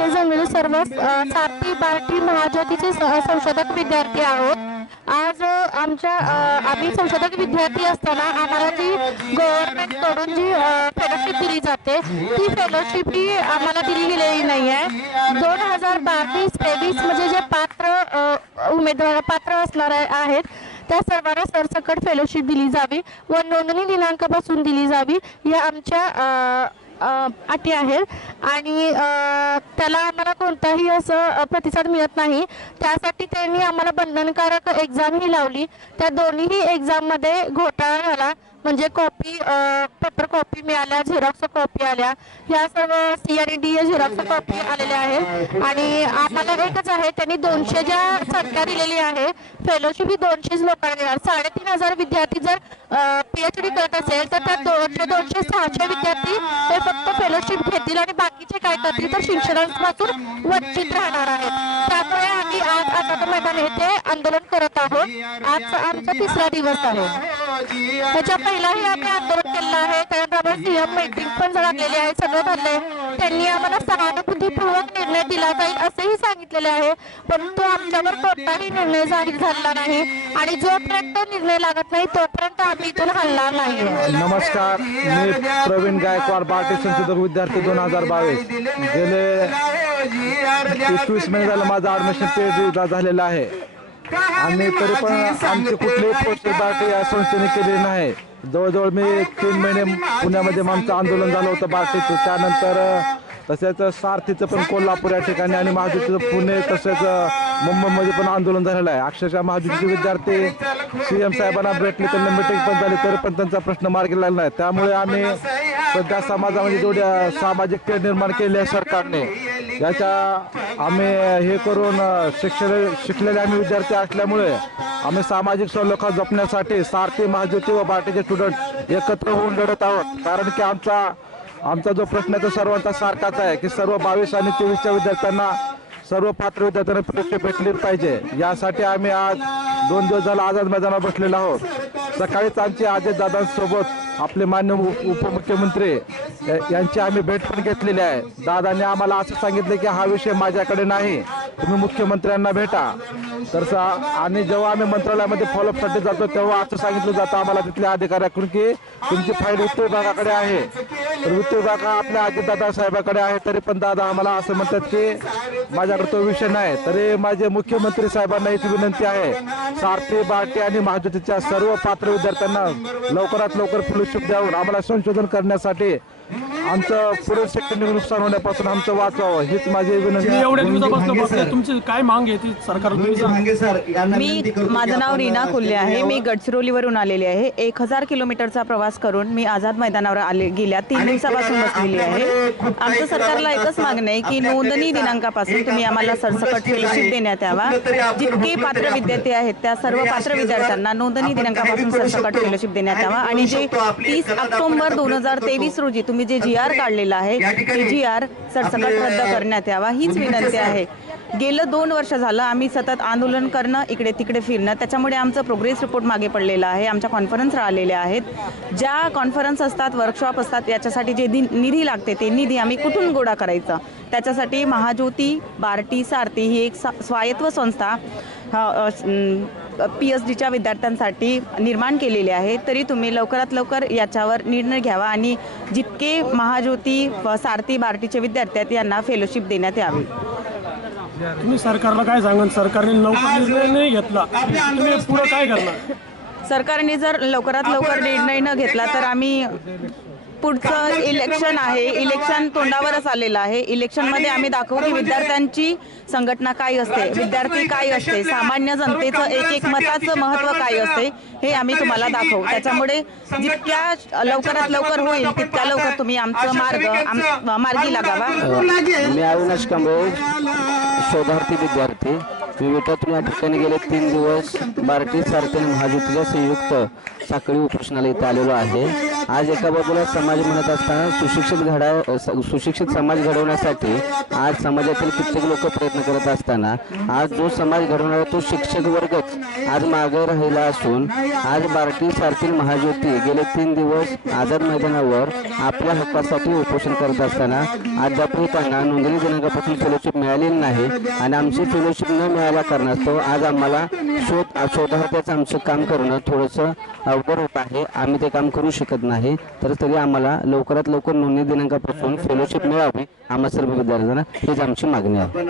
इथे जमलेले सर्व अ, सारथी बार्टी महाज्योतीचे स- संशोधक विद्यार्थी आहोत. आज आमच्या आम्ही संशोधक विद्यार्थी असताना आम्हाला जी गव्हर्नमेंटकडून जी फेलोशिप दिली जाते ती फेलोशिप ही आम्हाला दिली गेलेली नाही आहे दोन हजार बावीस तेवीस म्हणजे जे पात्र उमेदवार पात्र असणार आहेत त्या सर्वांना सरसकट फेलोशिप दिली जावी व नोंदणी दिनांकापासून दिली जावी. या आमच्या अटी आहेत. आणि त्याला आम्हाला कोणताही असं प्रतिसाद मिळत नाही. त्यासाठी त्यांनी आम्हाला बंधनकारक एक्झाम ही लावली. त्या दोन्हीही एक्झाममध्ये घोटाळा झाला. म्हणजे कॉपी पेपर कॉपी मिळाल्या झेरॉक्स कॉपी आल्या. ह्या सर्व सी आणि डी झेरॉक्स कॉपी आलेल्या आहेत. आणि आम्हाला एकच आहे त्यांनी दोनशे ज्या संख्या दिलेली आहे फेलोशिप ही दोनशेच लोकांना देणार साडेतीन हजार विद्यार्थी जर पीएचडी करत असेल तर त्या दोनशे दोनशे सहाशे विद्यार्थी हे फक्त फेलोशिप घेतील आणि बाकीचे काय करतील तर शिक्षणापासून वंचित राहणार आहेत. त्यामुळे आम्ही आज आता मैदान येथे आंदोलन करत आहोत. आज आमचा तिसरा दिवस आहे. त्याच्या पहिलाही आम्ही आंदोलन केलेलं आहे. त्यानंतर आम्हाला सीएम मीटिंग पण लागलेली आहे सगळं झालंय. त्यांनी आम्हाला सहानुभूतीपूर्वक निर्णय दिला जाईल असेही सांगितलेले आहे. परंतु आमच्यावर कोणताही निर्णय जाहीर झालेला नाही. आणि जोपर्यंत निर्णय लागत नाही तोपर्यंत आम्ही इथून हलणार नाही नमस्कार. मी प्रवीण गायकवाड पार्टी संशोधक विद्यार्थी दोन हजार बावीस. गेले एकवीस महिने झालं माझं ऍडमिशन पेड झालेलं आहे. आणि तरी पण आमची कुठलीही पोस्ट बाटे या संस्थेने केलेली नाही. जवळजवळ मी तीन महिने पुण्यामध्ये आमचं आंदोलन झालं होतं बार्टीचं त्यानंतर तसेच सारथीचं पण कोल्हापूर या ठिकाणी आणि महाजुतीचं पुणे तसेच मुंबईमध्ये पण आंदोलन झालेलं आहे. अक्षरशः महाजुतीचे विद्यार्थी सीएम साहेबांना भेटले त्यांना मिटिंग पण झाली तरी पण त्यांचा प्रश्न मार्गी लागला नाही. त्यामुळे आम्ही सध्या समाजामध्ये जेवढ्या सामाजिक निर्माण केली आहे सरकारने याच्या आम्ही हे करून अ, शिक्षण शिकलेले आम्ही विद्यार्थी असल्यामुळे आम्ही सामाजिक सलोखा जपण्यासाठी सारथी महाज्योती व बाटीचे स्टुडंट एकत्र होऊन लढत आहोत. कारण की आमचा आमचा जो प्रश्न आहे तो सर्वांचा सारखाच आहे की सर्व बावीस आणि तेवीसच्या विद्यार्थ्यांना सर्व पात्र विद्यार्थ्यांना परीक्षा भेटली पाहिजे. यासाठी आम्ही आज दोन दिवस झाला आझाद मैदानावर बसलेलो आहोत. सकाळीच आमची अजय दादांसोबत आपले मान्य उपमुख्यमंत्री यांची आम्ही भेट पण घेतलेली आहे. दादाने आम्हाला असं सांगितलं की हा विषय माझ्याकडे नाही. तुम्ही मुख्यमंत्र्यांना भेटा. तर सा- आणि जेव्हा आम्ही मंत्रालयामध्ये फॉलोअपसाठी जातो तेव्हा असं सांगितलं जातं आम्हाला तिथल्या अधिकाऱ्याकडून की तुमची फाईल वित्त विभागाकडे आहे. तर वित्त विभाग हा आपल्या अजितदादा साहेबाकडे आहे तरी पण दादा आम्हाला असं म्हणतात की माझ्याकडे तो विषय नाही. तरी माझे मुख्यमंत्री साहेबांना याची विनंती आहे सारथी बाटे आणि महाज्योतीच्या सर्व पात्र विद्यार्थ्यांना लवकरात लवकर फेलोशिप द्यावून आम्हाला संशोधन करण्यासाठी आमचं पुढे शैक्षणिक नुकसान होण्यापासून आमचं वाचवावं हीच माझी विनंती मी एवढ्या दिवसापासून बसले तुमची काय मांग आहे ती सरकार मी माझं नाव रीना कोल्हे आहे. मी गडचिरोलीवरून आलेली आहे. एक हजार किलोमीटरचा प्रवास करून मी आझाद मैदानावर आले गेल्या तीन दिवसापासून बसलेली आहे. आमचं सरकारला एकच मागणं आहे की नोंदणी दिनांकापासून तुम्ही आम्हाला सरसकट फेलोशिप देण्यात यावा. जितके पात्र विद्यार्थी आहेत त्या सर्व पात्र विद्यार्थ्यांना नोंदणी दिनांकापासून सरसकट फेलोशिप देण्यात यावा. आणि जे तीस ऑक्टोबर दोन हजार तेवीस रोजी तुम्ही जे जी आर काढलेला आहे. जी आर सरसकट रद्द करण्यात यावा हीच विनंती आहे. गेलं दोन वर्ष झालं आम्ही सतत आंदोलन करणं इकडे तिकडे फिरणं त्याच्यामुळे आमचं प्रोग्रेस रिपोर्ट मागे पडलेला आहे आमच्या कॉन्फरन्स राहिलेल्या आहेत. ज्या कॉन्फरन्स असतात वर्कशॉप असतात याच्यासाठी जे निधी लागते ते निधी आम्ही कुठून गोळा करायचा? त्याच्यासाठी महाज्योती बार्टी सारथी ही एक सा- स्वायत्त संस्था पी एच डीच्या विद्यार्थ्यांसाठी निर्माण केलेली आहे. तरी तुम्ही लवकरात लवकर याच्यावर निर्णय घ्यावा आणि जितके महाज्योती व सारथी बार्टीचे विद्यार्थी आहेत यांना फेलोशिप देण्यात यावी. तुम्ही सरकारला काय सांगा सरकारने लवकर निर्णय नाही घेतला. तुम्ही पुढे काय करणार? सरकारने जर लवकरात लवकर निर्णय न घेतला तर आम्ही पुढचं इलेक्शन आहे. इलेक्शन तोंडावरच आलेलं आहे. इलेक्शनमध्ये आम्ही दाखवू की विद्यार्थ्यांची संघटना काय असते विद्यार्थी काय असते सामान्य जनतेचं एक एक मताचं महत्त्व काय असते हे आम्ही तुम्हाला दाखवू. त्याच्यामुळे जितक्या लवकरात लवकर होईल तितक्या लवकर तुम्ही आमचं मार्ग आम- मार्गी लागावा मी अविनाश कांबळे शोधार्थी विद्यार्थी. मी विटातून या ठिकाणी गेले तीन दिवस बार्टी सारथी आणि महाज्योतीच्या संयुक्त साखळी उपोषणाला इथे आलेलो आहे. आज एका बाजूला समाज म्हणत असताना सुशिक्षित घडा स- सुशिक्षित समाज घडवण्यासाठी आज समाजातील कित्येक लोक प्रयत्न करत असताना आज जो समाज घडवणारा तो शिक्षक वर्गच आज मागे राहिला असून आज बार्टी सारथील महाज्योती गेले तीन दिवस आझाद मैदानावर आपल्या हक्कासाठी उपोषण करत असताना अद्यापही त्यांना नोंदणी दिनांकापासून फेलोशिप मिळालेली नाही आणि आमची फेलोशिप न मिळाल्या कारणास्तव आज आम्हाला शोध शोधार्थ्याचं आमचं काम करणं थोडंसं अवघड होत आहे. आम्ही ते काम करू शकत नाही. तर तरी आम्हाला लवकरात लवकर नोंदणी दिनांकापासून फेलोशिप मिळावी. आम्हा सर्व विद्यार्थ्यांना हीच आमची मागणी आहे.